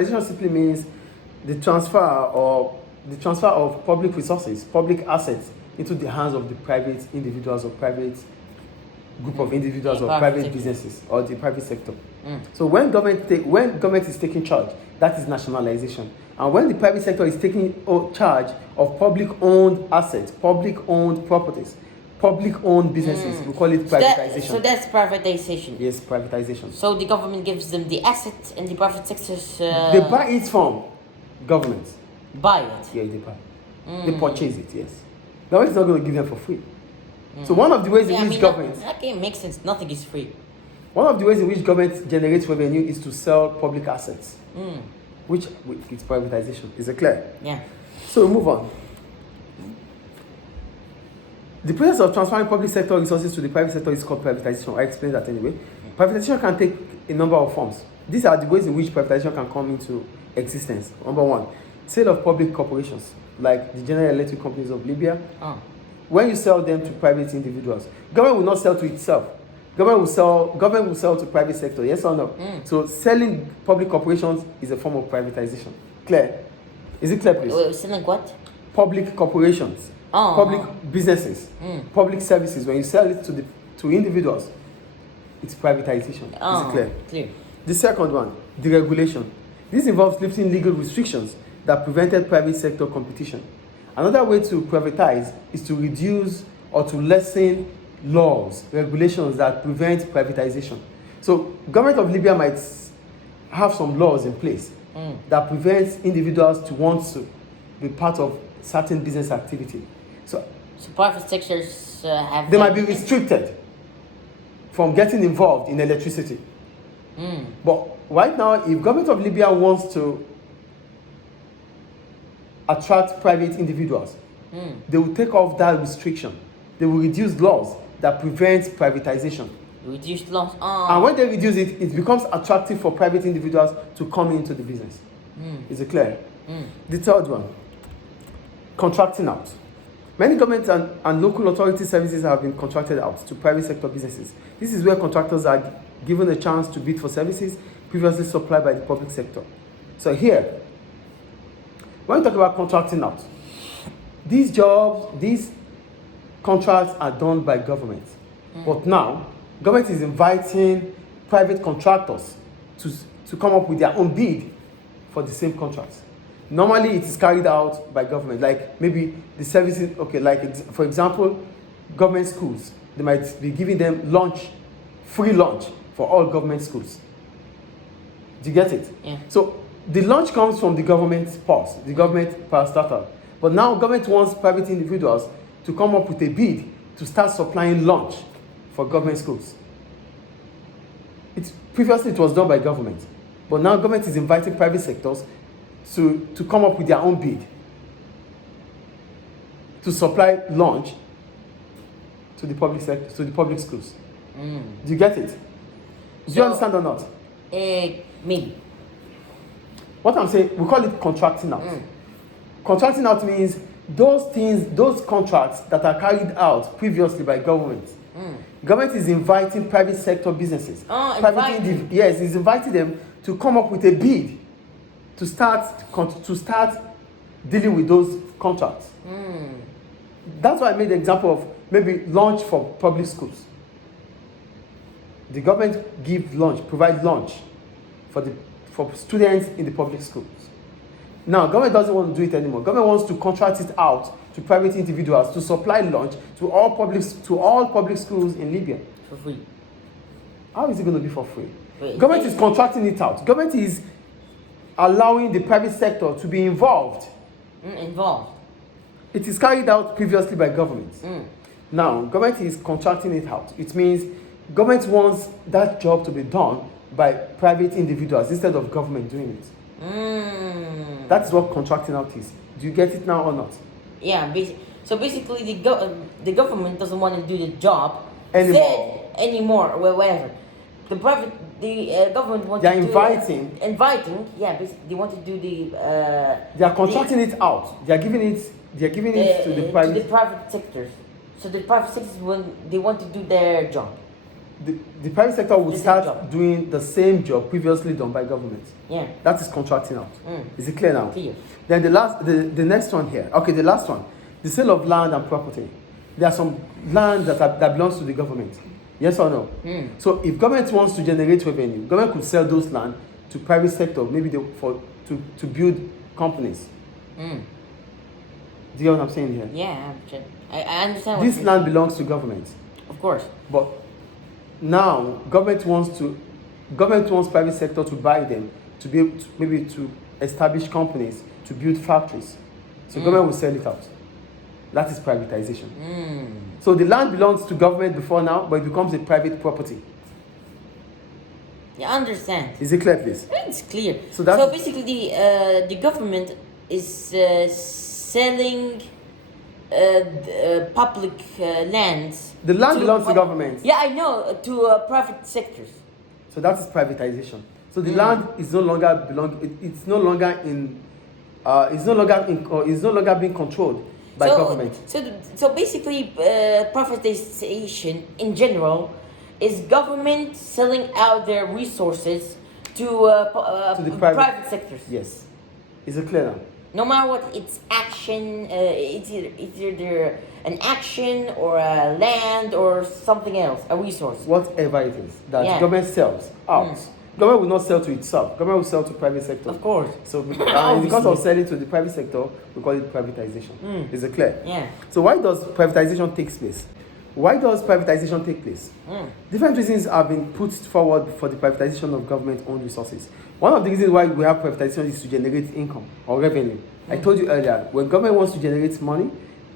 Privatization simply means the transfer of public resources, public assets into the hands of the private individuals or private group of individuals or private businesses or the private sector. So when government is taking charge, that is nationalization. And when the private sector is taking charge of public-owned assets, public-owned properties, public-owned businesses, we call it privatization. So that's privatization. Yes, privatization. So the government gives them the asset and the private sectors... They buy it from government. Buy it? Yeah, they buy. They purchase it, yes. Government is not going to give them for free. So one of the ways in which government... Okay, makes sense. Nothing is free. One of the ways in which government generates revenue is to sell public assets, which is privatization. Is it clear? Yeah. So we move on. The process of transferring public sector resources to the private sector is called privatization. I explained that anyway. Privatization can take a number of forms. These are the ways in which privatization can come into existence. Number one, sale of public corporations, like the General Electric companies of Libya. When you sell them to private individuals, government will not sell to itself. Government will sell to private sector, yes or no? So selling public corporations is a form of privatization. Clear? Is it clear, please? Selling what? Public corporations, public businesses, public services. When you sell it to individuals, it's privatization. Is it clear? Clear. The second one, deregulation. This involves lifting legal restrictions that prevented private sector competition. Another way to privatize is to reduce or to lessen laws, regulations that prevent privatization. So, government of Libya might have some laws in place that prevents individuals to want to be part of certain business activity. So private sectors have... They might be restricted from getting involved in electricity. But right now, if government of Libya wants to attract private individuals, they will take off that restriction. They will reduce laws that prevent privatization. Reduce laws. And when they reduce it, it becomes attractive for private individuals to come into the business. Is it clear? The third one, contracting out. Many government and local authority services have been contracted out to private sector businesses. This is where contractors are given a chance to bid for services previously supplied by the public sector. So here, when we talk about contracting out, these contracts are done by government. But now, government is inviting private contractors to come up with their own bid for the same contracts. Normally, it is carried out by government, like maybe the services, like for example, government schools, they might be giving them free lunch for all government schools. Do you get it? Yeah. So the lunch comes from the government purse, the government parastatal. But now government wants private individuals to come up with a bid to start supplying lunch for government schools. Previously it was done by government, but now government is inviting private sectors to come up with their own bid to supply lunch to the public sector, to the public schools. Do you get it? Do you understand or not? Maybe. What I'm saying, we call it contracting out. Contracting out means those contracts that are carried out previously by government. Government is inviting private sector businesses. Yes, is inviting them to come up with a bid to start dealing with those contracts. That's why I made the example of maybe lunch for public schools. The government provide lunch for students in the public schools. Now, government doesn't want to do it anymore. Government wants to contract it out to private individuals to supply lunch to all public schools in Libya. For free. How is it going to be for free? Government is contracting it out. Government is allowing the private sector to be involved. It is carried out previously by government. Now, government is contracting it out. It means government wants that job to be done by private individuals instead of government doing it. That's what contracting out is. Do you get it now or not? Yeah, so basically the government doesn't want to do the job anymore, or whatever. The government wants to inviting. Yeah, basically they want to do the. They are contracting it out. They are giving it to the private sectors. So the private sectors, when they want to do their job. the private sector will The same start job. doing the same job previously done by government. Yeah. That is contracting out. Mm. Is it clear now? Clear. Then the next one here. Okay, the last one. The sale of land and property. There are some land that belongs to the government. Yes or no? Mm. So if government wants to generate revenue, government could sell those land to private sector, maybe to build companies. Mm. Do you know what I'm saying here? Yeah, I understand. This land belongs to government. Of course. But now government wants private sector to buy them to be able to, maybe to establish companies, to build factories. So government will sell it out. That is privatization. Mm. So the land belongs to government before now, but it becomes a private property. Yeah, I understand. Is it clear, please? It's clear. So that's- basically, the government is selling public lands. The land belongs to government. Yeah, I know, to private sectors. So that is privatization. So the land is no longer it's no longer being controlled by government. So basically, privatization in general is government selling out their resources to the private sectors. Yes. Is it clear now? No matter what its action, it's either an action or a land or something else, a resource. Whatever it is that Yeah. government sells out. Government will not sell to itself. Government will sell to private sector. Of course. So because of selling to the private sector, we call it privatization. Is it clear? Yeah. So why does privatization take place? Why does privatization take place? Different reasons have been put forward for the privatization of government-owned resources. One of the reasons why we have privatization is to generate income or revenue. I told you earlier, when government wants to generate money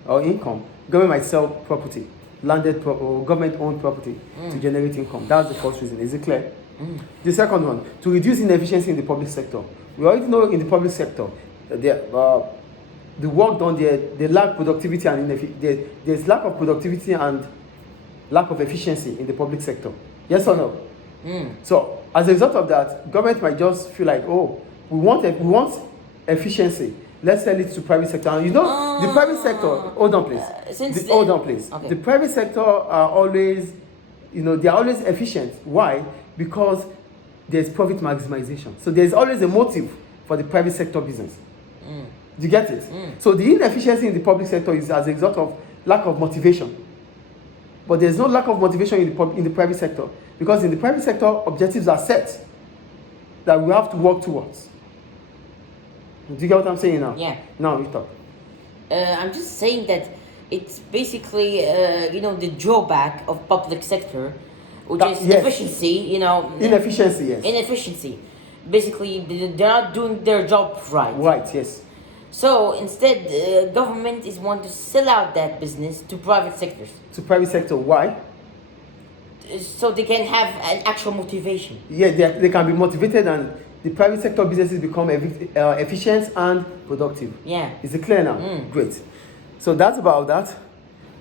or income, government might sell property, or government-owned property to generate income. That's the first reason. Is it clear? The second one, to reduce inefficiency in the public sector. We already know in the public sector, the work done there, they lack productivity and there's lack of productivity and lack of efficiency in the public sector. Yes or no? So as a result of that, government might just feel like, oh, we want efficiency. Let's sell it to private sector. And the private sector. Hold on, please. Hold on, please. Okay. The private sector are always, they are always efficient. Why? Because there's profit maximization. So there's always a motive for the private sector business. Do you get it? So the inefficiency in the public sector is as a result of lack of motivation. But there's no lack of motivation in the private sector, because in the private sector, objectives are set that we have to work towards. Do you get what I'm saying now? Yeah. Now you talk. I'm just saying that it's basically, the drawback of public sector, which is yes. efficiency, Inefficiency, yes. Inefficiency. Basically, they're not doing their job right. Right, yes. So instead, government is want to sell out that business to private sectors, To private sector, why? so they can have an actual motivation. Yeah, they can be motivated and the private sector businesses become efficient and productive. Yeah. Is it clear now? Great. So that's about that.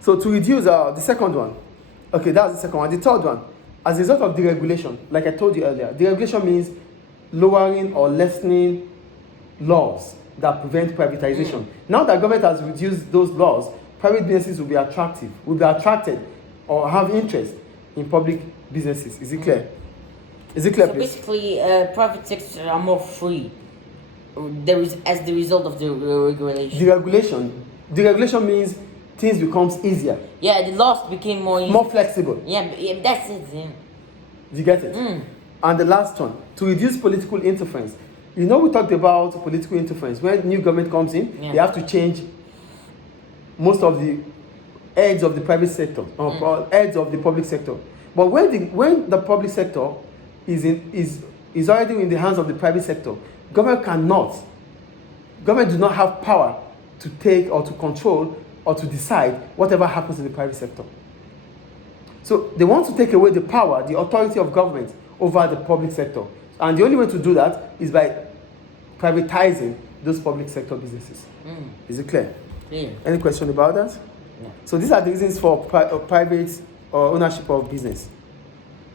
So to reduce the second one. Okay, that's the second one. The third one, as a result of deregulation, like I told you earlier, deregulation means lowering or lessening laws that prevent privatization. Now that government has reduced those laws, private businesses will be attracted or have interest in public businesses. Is it clear? Is it clear, So please? basically, private sectors are more free. As the result of the regulation. Deregulation means things becomes easier, Yeah, the laws became more easy. more flexible. Yeah, that's it. Yeah. Do you get it? And the last one, to reduce political interference. We talked about political interference. When new government comes in, they have to change most of the heads of the private sector or heads of the public sector. But when the public sector is already in the hands of the private sector, government do not have power to take or to control or to decide whatever happens in the private sector. So they want to take away the power, the authority of government over the public sector. And the only way to do that is by privatizing those public sector businesses. Is it clear? Clear. Any question about that? No. So these are the reasons for private or ownership of business.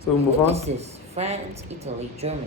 So we'll move on. This is France, Italy, Germany.